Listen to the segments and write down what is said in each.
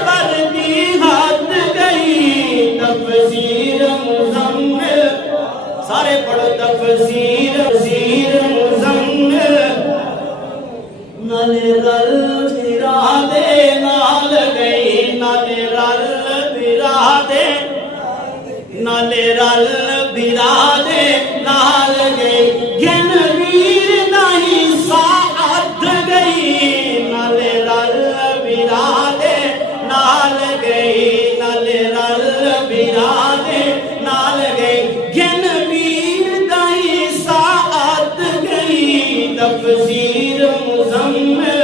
خبر دی حد گئی تفسیر مزمل سارے پڑھو تفسیر مزمل نالے رل بھرا دے نال گئی نالے رل بھرا دے نالے رل بھرا دے نال گئی گن ویر نہیں ساعت گئی نالے رل بھرا دے نال گئی نالے رل بھرا دے نال گئی گن ویر نہیں ساعت گئی تفسیر مزمل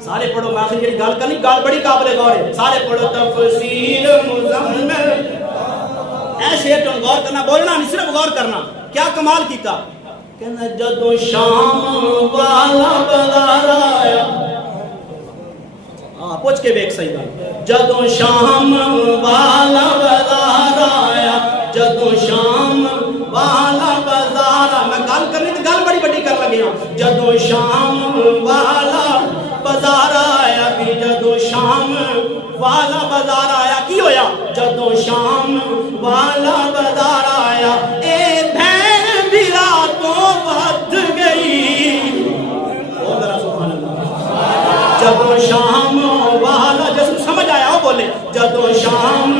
سارے پڑھو میں آخر جڑی گل کرنی گل بڑی قابل غور ہے سارے پڑھو تفسیر مزمل اے شعر تو غور کرنا بولنا نہیں صرف غور کرنا کیا کمال کیتا کہنا جدو شام والا بازار آیا پوچھ کے بیک صحیح گل جدو شام والا بازار آیا جدو شام والا بازار آیا میں گل کرنی تو گل بڑی بڑی کر لگیا جدو شام والا بازار آیا بھی جدو شام والا بازار آیا کی ہویا جدو شام والا بازار آیا اے بہن بھرا تو ود گئی اور ذرا سبحان اللہ جدو شام والا جس سمجھ آیا وہ بولے جدو شام